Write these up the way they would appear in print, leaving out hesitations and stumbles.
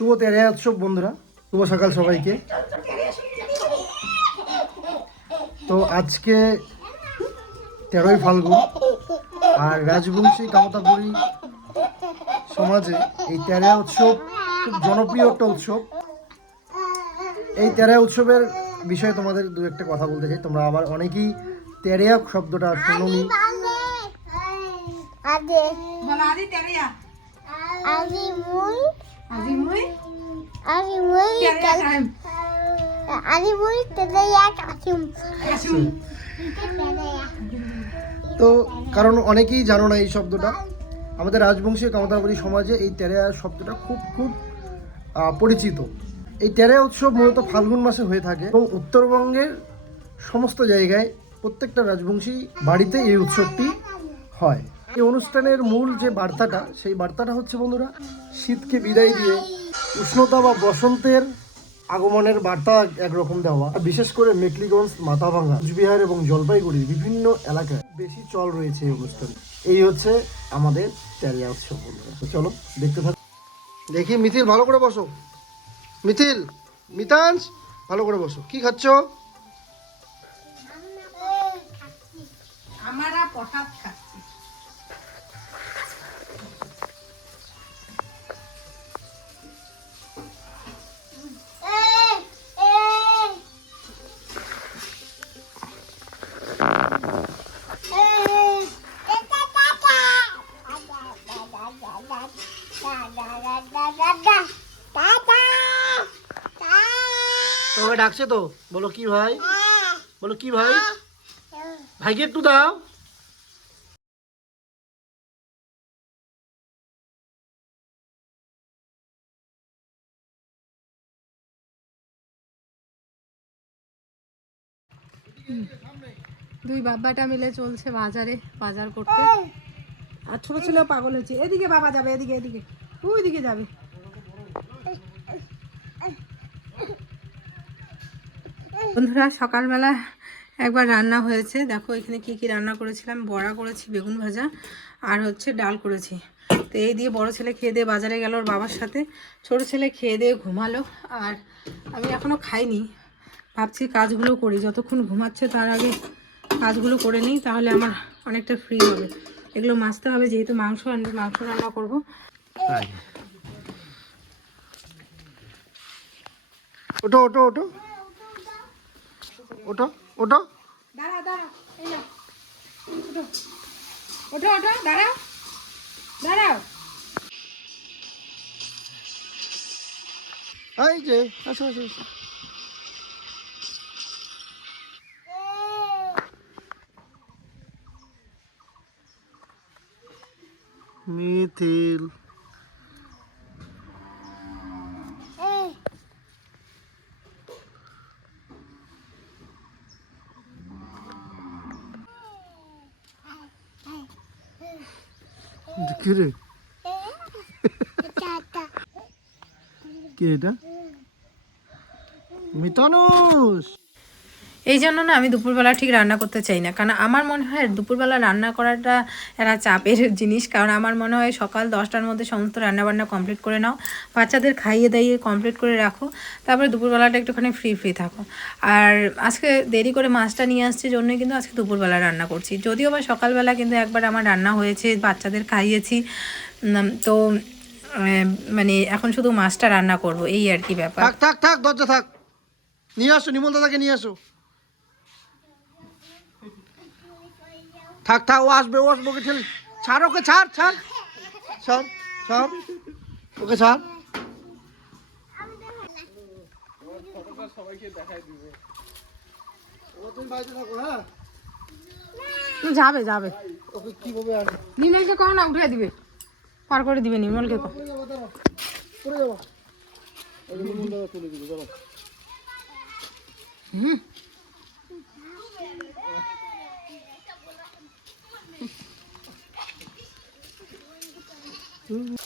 শুভ তেরোয়া উৎসব বন্ধুরা, শুভ সকাল সবাইকে। তো আজকে 13ই ফাল্গুন, আর রাজবংশী কামতাপুরী সমাজে এই তেরোয়া উৎসব খুব জনপ্রিয় একটা উৎসব। এই তেরোয়া উৎসবের বিষয়ে তোমাদের দু একটা কথা বলতে চাই। তোমরা আবার অনেকেই তেরোয়া শব্দটা শুনোনি। তো কারণ অনেকেই জানো না এই শব্দটা। আমাদের রাজবংশী কামতাপুরী সমাজে এই তেরোয়া শব্দটা খুব খুব পরিচিত। এই তেরোয়া উৎসব মূলত ফাল্গুন মাসে হয়ে থাকে এবং উত্তরবঙ্গের সমস্ত জায়গায় প্রত্যেকটা রাজবংশী বাড়িতে এই উৎসবটি হয়। এই অনুষ্ঠানের মূল যে বার্তাটা, সেই বার্তাটা হচ্ছে বন্ধুরা, শীতকে বিদায় দিয়ে উষ্ণতা বা বসন্তের আগমনের বার্তা একরকম দেওয়া। বিশেষ করে মেখলিগঞ্জ, মাথাভাঙা, কুচবিহার এবং জলপাইগুড়ির বিভিন্ন এলাকায় বেশি চল রয়েছে এই অনুষ্ঠান। এই হচ্ছে আমাদের তেরোয়া উৎসব বন্ধুরা। তো চলো দেখতে থাকো। দেখি মিথিল, ভালো করে বসো। মিথিল, মিতাংশ, ভালো করে বসো। কি খাচ্ছ? আমরা প্রসাদ খাচ্ছি। তোমাকে ডাকছে তো, বলো কি ভাই, বলো কি ভাই, ভাইকে একটু দাও। দুই বাবাটা মিলে চলছে বাজারে, বাজার করতে। আর ছোট ছিল পাগল হচ্ছে। এদিকে বাবা যাবে, এদিকে এদিকে, ওই দিকে যাবে। বন্ধুরা, সকালবেলা একবার রান্না হয়েছে। দেখো এখানে কি কি রান্না করেছিলাম। বড়া করেছি, বেগুন ভাজা, আর হচ্ছে ডাল করেছি। তো এই দিয়ে বড় ছেলে খেয়ে দিয়ে বাজারে গেল ওর বাবার সাথে। ছোট ছেলে খেয়ে দিয়ে ঘুমালো, আর আমি এখনও খাইনি। ভাবছি কাজগুলো করি, যতক্ষণ ঘুমাচ্ছে তার আগে কাজগুলো করে নিই, তাহলে আমার অনেকটা ফ্রি হবে। এগুলো মাজতে হবে, যেহেতু মাংস আনবে, মাংস রান্না করবো। ওটো ওটো ওটো ওটো ওটো, দাঁড়াও দাঁড়াও, এই নাও, ওঠো ওঠো ওঠো, দাঁড়াও দাঁড়াও। এই যে আসো আসো আসো। মিথিল, কি রে, কে এটা? মিতানুষ। এই জন্য না আমি দুপুরবেলা ঠিক রান্না করতে চাই না, কারণ আমার মনে হয় দুপুরবেলা রান্না করাটা একটা চাপের জিনিস। কারণ আমার মনে হয় সকাল 10টার মধ্যে সমস্ত রান্নাবান্না কমপ্লিট করে নাও, বাচ্চাদের খাইয়ে দাইয়ে কমপ্লিট করে রাখো, তারপরে দুপুরবেলাটা একটুখানি ফ্রি ফ্রি থাকো। আর আজকে দেরি করে মাছটা নিয়ে আসছে জন্যই কিন্তু আজকে দুপুরবেলা রান্না করছি। যদিও বা সকালবেলা কিন্তু একবার আমার রান্না হয়েছে, বাচ্চাদের খাইয়েছি। তো মানে এখন শুধু মাছটা রান্না করব, এই আর কি ব্যাপার। থাক থাক থাক, দরজা থাক, নিয়ে আসো, নিমল দাদাকে নিয়ে আসো। থাক থাক, ও আসবে, ও আসবে, ওকে ঠেলে ছাড়, ওকে ছাড় ছাড় ছাড় ছাড়, ওকে ছাড়। যাবে যাবে, ওকে কিভাবে আর নির্মলকে কও না, উঠে দিবে, পার করে দিবে নির্মলকে। পড়ে যাবো, নিমল দাদা তুলে দিবে, চলো। হুম,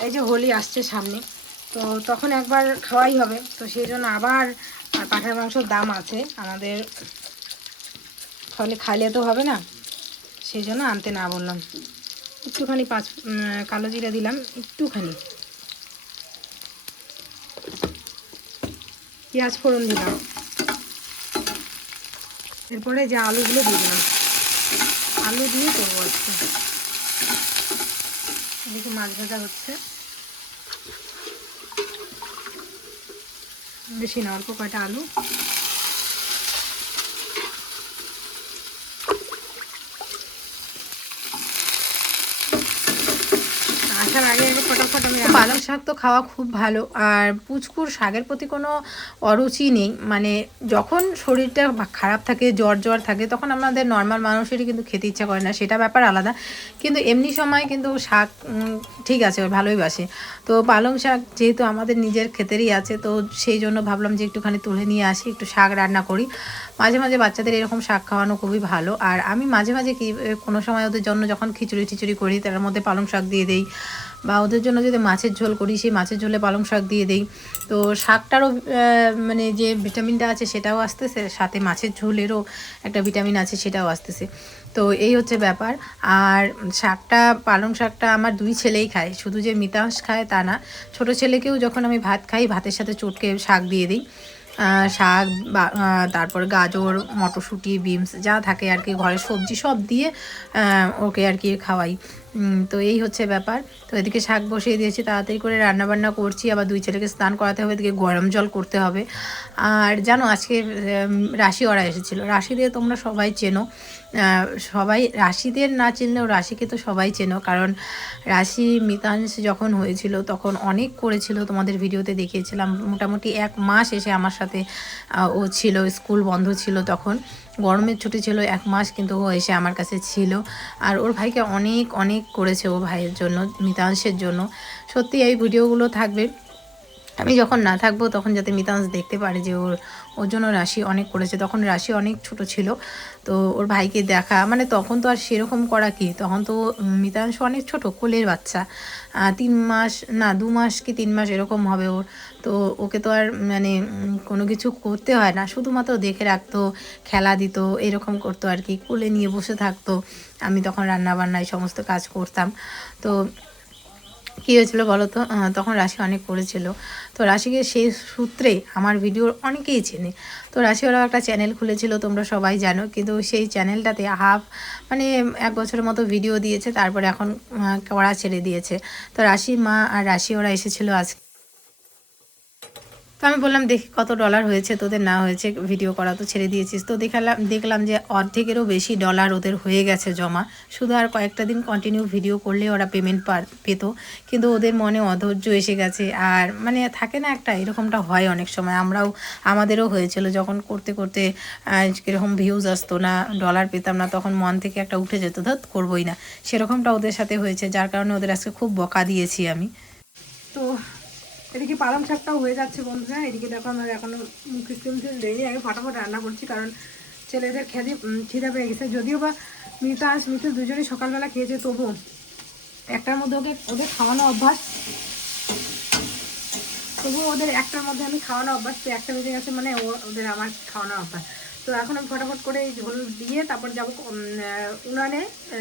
এই যে হোলি আসছে সামনে, তো তখন একবার খাওয়াই হবে। তো সেই জন্য আবার আর পাঁঠার মাংসর দাম আছে আমাদের, ফলে খাইলে তো হবে না, সেই জন্য আনতে না বললাম। একটুখানি কালো জিরা দিলাম একটুখানি। পেঁয়াজ ফোড়ন দিলাম, এরপরে যে আলুগুলো দিয়ে দিলাম, আলু দিয়ে করবো আজকে। এদিকে মাছ ভাজা হচ্ছে, বেশি না, অল্প কয়টা আলু। আসার আগে ফটাফট আমি পালং শাক তো খাওয়া খুব ভালো, আর পুচকুর শাকের প্রতি কোনো অরুচি নেই। মানে যখন শরীরটা খারাপ থাকে, জ্বর জ্বর থাকে, তখন আমাদের নর্মাল মানুষেরই কিন্তু খেতে ইচ্ছা করে না, সেটা ব্যাপার আলাদা। কিন্তু এমনি সময় কিন্তু শাক ঠিক আছে, ওর ভালোই বাসে। তো পালং শাক যেহেতু আমাদের নিজের ক্ষেতেরই আছে, তো সেই জন্য ভাবলাম যে একটুখানি তুলে নিয়ে আসি, একটু শাক রান্না করি। মাঝে মাঝে বাচ্চাদের এরকম শাক খাওয়ানো খুবই ভালো। আর আমি মাঝে মাঝে কি কোনো সময় ওদের জন্য যখন খিচুড়ি টিচুড়ি করি, তার মধ্যে পালং শাক দিয়ে দিই, বা ওদের জন্য যদি মাছের ঝোল করি, সেই মাছের ঝোলে পালং শাক দিয়ে দিই। তো শাকটারও মানে যে ভিটামিনটা আছে সেটাও আসতেছে, সাথে মাছের ঝোলেরও একটা ভিটামিন আছে সেটাও আসতেছে। তো এই হচ্ছে ব্যাপার। আর শাকটা, পালং শাকটা আমার 2 ছেলেই খায়, শুধু যে মিতাংশ খায় তা না। ছোটো ছেলেকেও যখন আমি ভাত খাই, ভাতের সাথে চটকে শাক দিয়ে দিই। শাক বা তারপর গাজর, মটরশুঁটি, বিনস যা থাকে আর কি, ঘরের সবজি সব দিয়ে ওকে আর কি খাওয়াই। তো এই হচ্ছে ব্যাপার। তো এদিকে শাক বসিয়ে দিয়েছি, তাড়াতাড়ি করে রান্নাবান্না করছি, আবার 2 ছেলেকে স্নান করাতে হবে, এদিকে গরম জল করতে হবে। আর জানো আজকে রাশি ওরা এসেছিলো। রাশিদের তোমরা সবাই চেনো, সবাই রাশিদের না চিনলেও রাশিকে তো সবাই চেনো, কারণ রাশি মিতাংশ যখন হয়েছিল তখন অনেক করেছিল, তোমাদের ভিডিওতে দেখিয়েছিলাম। মোটামুটি 1 মাস এসে আমার সাথে ও ছিল, স্কুল বন্ধ ছিল তখন, গরমের ছুটি ছিল 1 মাস, কিন্তু ও এসে আমার কাছে ছিল। আর ওর ভাইকে অনেক অনেক করেছে ও ভাইয়ের জন্য, মিতাংশের জন্য। সত্যি এই ভিডিওগুলো থাকবে, আমি যখন না থাকবো তখন যাতে মিতাংশ দেখতে পারে যে ওর জন্য রাশি অনেক করেছে। তখন রাশি অনেক ছোট ছিল, তো ওর ভাইকে দেখা মানে তখন তো আর সেরকম করা কি, তখন তো মিতাংশ অনেক ছোট, কোলের বাচ্চা, 3 মাস না 2 মাস কি 3 মাস এরকম হবে ওর। তো ওকে তো আর মানে কোনো কিছু করতে হয় না, শুধুমাত্র দেখে রাখতো, খেলা দিত, এরকম করতো আর কি, কোলে নিয়ে বসে থাকতো। আমি তখন রান্নাবান্নায় সমস্ত কাজ করতাম। তো কী হয়েছিল বলো তো, তখন রাশি অনেক করেছিল। তো রাশিকে সেই সূত্রে আমার ভিডিওর অনেকেই চেনে। তো রাশি ওরা একটা চ্যানেল খুলেছিল, তোমরা সবাই জানো, কিন্তু সেই চ্যানেলটাতে মানে 1 বছরের মতো ভিডিও দিয়েছে, তারপরে এখন করা ছেড়ে দিয়েছে। তো রাশির মা আর রাশি ওরা এসেছিলো আজকে। তো আমি বললাম দেখি কত ডলার হয়েছে তোদের, না হয়েছে ভিডিও করা তো ছেড়ে দিয়েছিস। তো দেখলাম যে অর্ধেকেরও বেশি ডলার ওদের হয়ে গেছে জমা। শুধু আর কয়েকটা দিন কন্টিনিউ ভিডিও করলে ওরা পেমেন্ট পেত, কিন্তু ওদের মনে অধৈর্য এসে গেছে। আর মানে থাকে না একটা, এরকমটা হয় অনেক সময়, আমাদেরও হয়েছিল, যখন করতে করতে কীরকম ভিউজ আসতো না, ডলার পেতাম না, তখন মন থেকে একটা উঠে যেত, ধর করবোই না। সেরকমটা ওদের সাথে হয়েছে, যার কারণে ওদের আজকে খুব বকা দিয়েছি আমি। তো এদিকে পালং শাকটাও হয়ে যাচ্ছে বন্ধুরা। এদিকে দেখো আমার এখনো মুখে তেল দেয়নি, আমি ফটাফট রান্না করছি, কারণ ছেলেদের খিদে পেয়ে গেছে। যদিও বা মিতু দুজনেই সকালবেলা খেয়েছে, তবু একটার মধ্যে ওদের খাওয়ানো অভ্যাস, ওদের একটার মধ্যে আমি খাওয়ানো অভ্যাস, তো একটা বেজে গেছে মানে ওদের আমার খাওয়ানো অভ্যাস। তো এখন আমি ফটাফট করে এই ঝোল দিয়ে তারপর যাবো উনানে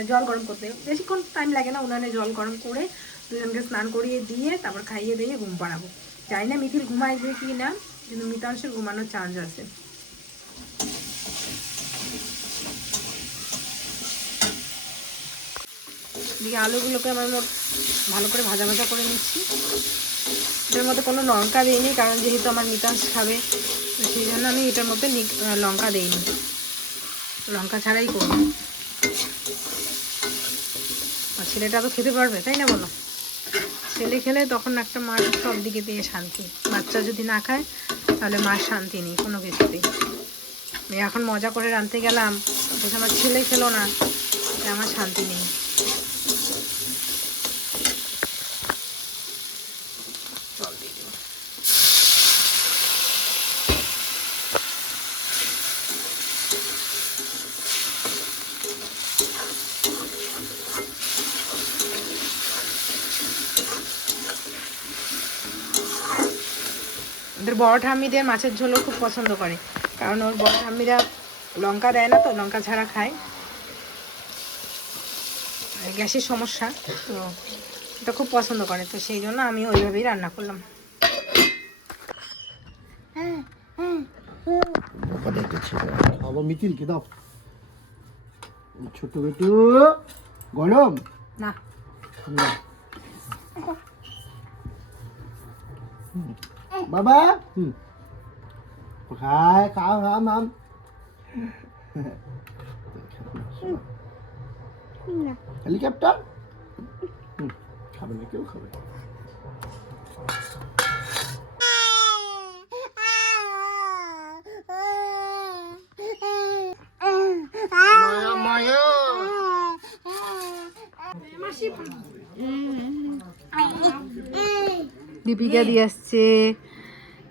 জল গরম করতে। বেশিক্ষণ টাইম লাগে না, উনানে জল গরম করে দুজনকে স্নান করিয়ে দিয়ে তারপর খাইয়ে দিয়ে ঘুম পাড়াবো। জানি না মিথিল ঘুমায় যে কি না, কিন্তু মিতাংশের ঘুমানোর চান্স আছে। দিয়ে আলুগুলোকে আমার ভালো করে ভাজা ভাজা করে নিচ্ছি। এটার মধ্যে কোনো লঙ্কা দিইনি, কারণ যেহেতু আমার মিতাংশ খাবে, তো সেই জন্য আমি এটার মধ্যে লঙ্কা দিইনি, লঙ্কা ছাড়াই করব। আর ছেলেটা তো খেতে পারবে, তাই না বলো? ছেলে খেলে তখন একটা মার সব দিকে দিয়ে শান্তি। বাচ্চা যদি না খায় তাহলে মার শান্তি নেই কোনো কিছুতেই। আমি এখন মজা করে রাঁধতে গেলাম, অথচ আমার ছেলে খেলো না, আমার শান্তি নেই। জল দিয়ে দেবো। ওদের বড় ঠাম্মিদের মাছের ঝোলও খুব পছন্দ করে, কারণ ওর বড় ঠাম্মিরা লঙ্কা দেয় না, তো লঙ্কা ছাড়া খায়, গ্যাসের সমস্যা, তো এটা খুব পছন্দ করে। তো সেই জন্য আমি ওইভাবেই রান্না করলাম। হ্যাঁ আবার মিতিলকে দাও। ছোট বেটু গরম না না। বাবা খায় খাও খাও মাম। হেলিকপ্টার খাবে না, কেউ খাবে। দীপিকা দিয়ে আসছে,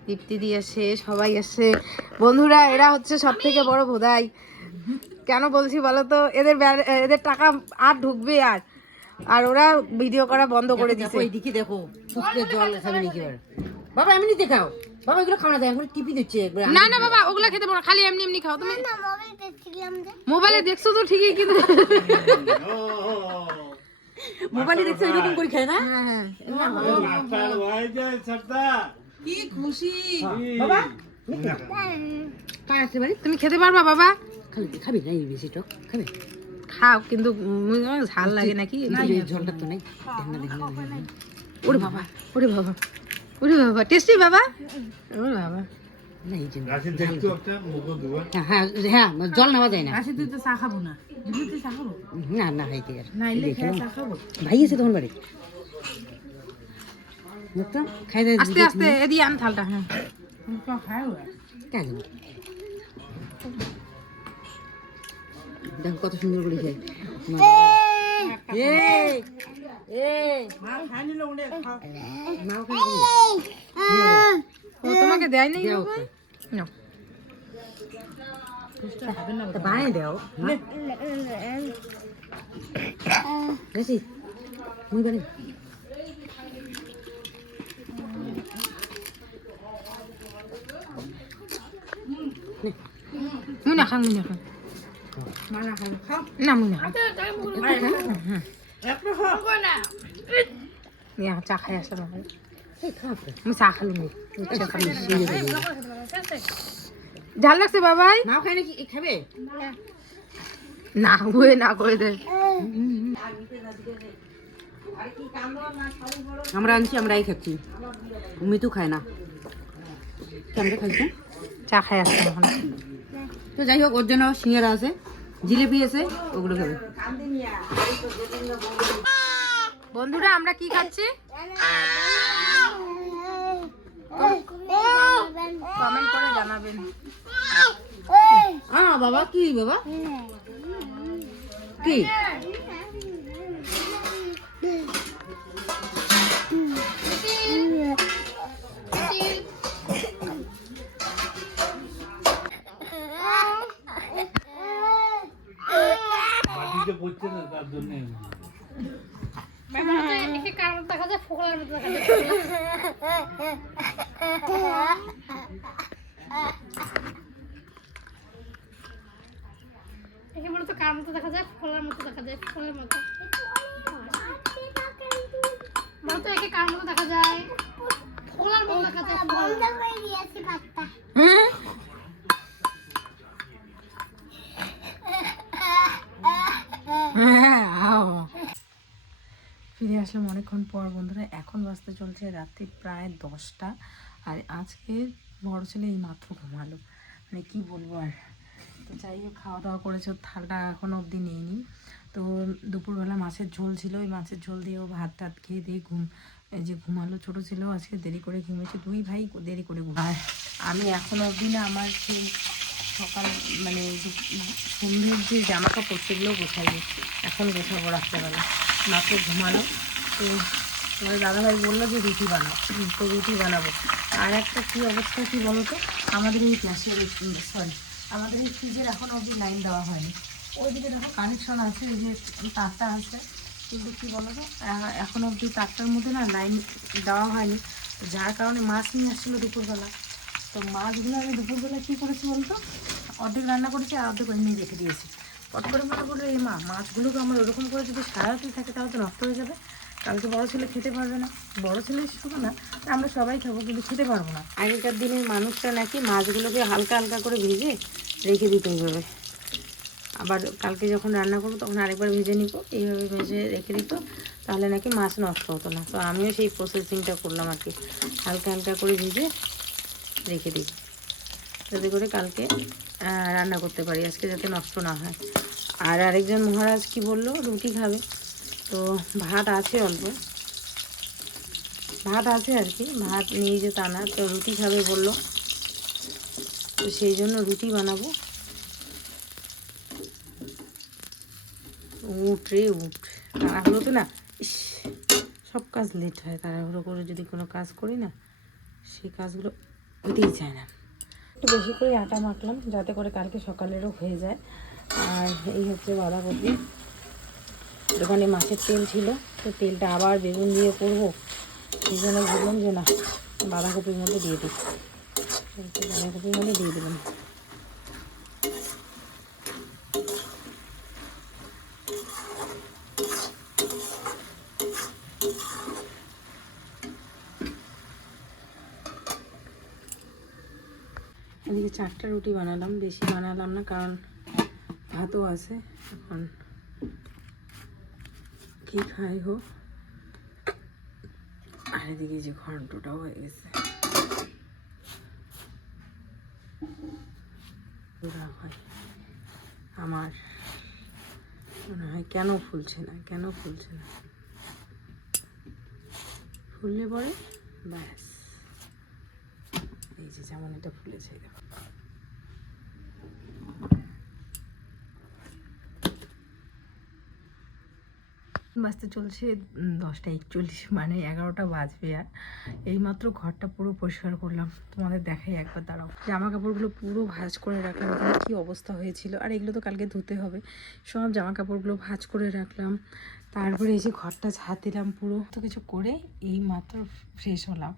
দীপ্তি দিয়ে আসে, সবাই আসে। বন্ধুরা এরা হচ্ছে সব থেকে বড় ভোদাই। কেন বলছি বলো তো, এদের টাকা আর ঢুকবে আর আর ওরা ভিডিও করা বন্ধ করে দিছে। এইদিকে দেখো ফুসকে জল খাবে নাকি এবার? বাবা এমনিতে খাও, বাবা এগুলো খাও না, দেখ এখন টিপি দিচ্ছে একবার। না না বাবা ওগুলা খেতে পারো, খালি এমনি এমনি খাও। তুমি মোবাইলে দেখছো তো ঠিকই, কিন্তু মোবাইলে দেখছো এরকম করে খায় না? হ্যাঁ কি খুশি বাবা। কার আছে বাড়ি? তুমি খেতে পারবা বাবা? খাবি না এই বেশি টক খাবে? খাও, কিন্তু ঝাল লাগে নাকি? ঝোলটা তো নেই। ওরে বাবা, ওরে বাবা, ওরে বাবা, টেস্টি বাবা। ওরে বাবা, না এই যে হ্যাঁ হ্যাঁ জল নেওয়া যায় না। তুই তো চা খাবো না? চা খাবো না না হাইতে আর চা খাবো। ভাই আছে তোমার বাড়ি? দেখতাম খাই দেয় আস্তে আস্তে এদি আন থালটা। হ্যাঁ কেন দেখো কত সুন্দর করে খায়। ও তোমাকে দেয় নাই বাবা? নাও। বানাই দাও বেশি মুই বানাই। মুই না খান, মুই না খান, না মুই না খান। চা খাই আসলাম, আমি চা খালুম। ঝাল লাগছে বাবাই? নাও খাই নাকি খাবে? না বয়ে না করে দে। আমরা আনছি, আমরাই খাচ্ছি, মিতু খায় না। আমরা খাচ্ছি চা খাই আসলাম এখন। তো যাই হোক, ওর জন্য সিঙ্গারা আছে, জিলেপি আছে, ওগুলো খাবে। বন্ধুরা আমরা কি খাচ্ছি কমেন্ট করে জানাবেন। বাবা কি বাবা কি কার মতো দেখা যায়, ফোলার মতো দেখা যায়, ফোলের মতো বলতো একে কার মতো দেখা যায়, ফোলার মতো দেখা যায়। ফিরে আসলাম অনেকক্ষণ পর বন্ধুরা। এখন বাজতে চলছে রাত্রি প্রায় 10টা। আর আজকে বড় ছেলে এই মাত্র ঘুমালো, মানে কি বলবো আর। তো যাই হোক, খাওয়া দাওয়া করেছে, থালটা এখনও অবধি নেইনি। তো দুপুরবেলা মাছের ঝোল ছিল, ওই মাছের ঝোল দিয়েও ভাত টাত খেয়ে দিয়ে ঘুমালো। ছোটো ছেলেও আজকে দেরি করে ঘুমিয়েছে, দুই ভাই দেরি করে ঘুমায়। আমি এখনও অবধি না আমার সেই সকাল মানে সন্ধ্যের যে জামা কাপড় সেগুলো গোছাইনি, এখন গোছাবো রাত্রেবেলা। মাত্র ঘুমালো। তো তোমার দাদাভাই বললো যে রুটি বানাও, তো রুটি বানাবো। আর একটা কী অবস্থা কী বলো তো, আমাদের এই আমাদের এই ফ্রিজের এখন অবধি লাইন দেওয়া হয়নি। ওইদিকে দেখো কানেকশন আছে, ওই যে তারটা আছে, কিন্তু কী বলো তো এখন অবধি তারটার মধ্যে না লাইন দেওয়া হয়নি, যার কারণে মাছ নিয়ে আসছিলো দুপুরবেলা। তো মাছগুলো আমি দুপুরবেলা কী করেছি বলতো, অর্ধেক রান্না করেছি আর অর্ধেক নিয়ে রেখে দিয়েছি। পট করে মনে করলো এই মাছগুলোকে আমার ওরকম করে যদি সারাতে থাকে তাহলে তো নষ্ট হয়ে যাবে, কালকে বড়ো ছেলে খেতে পারবে না। বড়ো ছেলে শুধু না, আমরা সবাই খাবো, কিন্তু খেতে পারবো না। আগেকার দিনের মানুষরা নাকি মাছগুলোকে হালকা হালকা করে ভেজে রেখে দিতে এইভাবে। আবার কালকে যখন রান্না করবো তখন আরেকবার ভেজে নিব, এইভাবে ভেজে রেখে দিত, তাহলে নাকি মাছ নষ্ট হতো না। তো আমিও সেই প্রসেসিংটা করলাম আর কি, হালকা হালকা করে ভেজে রেখে দিই, যাতে করে কালকে রান্না করতে পারি, আজকে যাতে নষ্ট না হয়। আর আরেকজন মহারাজ কি বললো, রুটি খাবে, তো ভাত আছে অল্প, ভাত আছে আর কি, ভাত নিয়ে যে তা না, তো রুটি খাবে বললো, তো সেই জন্য রুটি বানাবো। উঠ রে উঠ, তাড়াহুড়ো তো না, ইস সব কাজ লেট হয়, তাড়াহুড়ো করে যদি কোনো কাজ করি না সেই কাজগুলো হতেই চায় না। একটু বেশি করে আটা মাখলাম যাতে করে কালকে সকালেরও হয়ে যায়। আর এই হচ্ছে বাঁধাকপি, দোকানে মাছের তেল ছিল, তো তেলটা আবার বেগুন দিয়ে করবো, সেই জন্য ভাবলাম যে না বাঁধাকপির মধ্যে দিয়ে দিই, বাঁধাকপির মধ্যে দিয়ে দিলাম। এদিকে 4টা রুটি বানালাম, বেশি বানালাম না কারণ ভাতও আছে, এখন কি খাই হোক। আর এদিকে যে ঘন্টটাও হয়ে গেছে, হয় আমার মনে হয় কেন ফুলছে না, কেন ফুলছে না, ফুললে পরে ব্যাস, এই যে যেমন এটা ফুলেছে দেখো। বাজতে চলছে 10টা 41, মানে 11টা বাজবে। আর এইমাত্র ঘরটা পুরো পরিষ্কার করলাম, তোমাদের দেখাই একবার, দাঁড়াও। জামা কাপড়গুলো পুরো ভাঁজ করে রাখলাম, এখানে কী অবস্থা হয়েছিল, আর এগুলো তো কালকে ধুতে হবে। সব জামা কাপড়গুলো ভাঁজ করে রাখলাম, তারপরে এই যে ঘরটা ঝাড় দিলাম পুরো, তো কিছু করে এই মাত্র ফ্রেশ হলাম।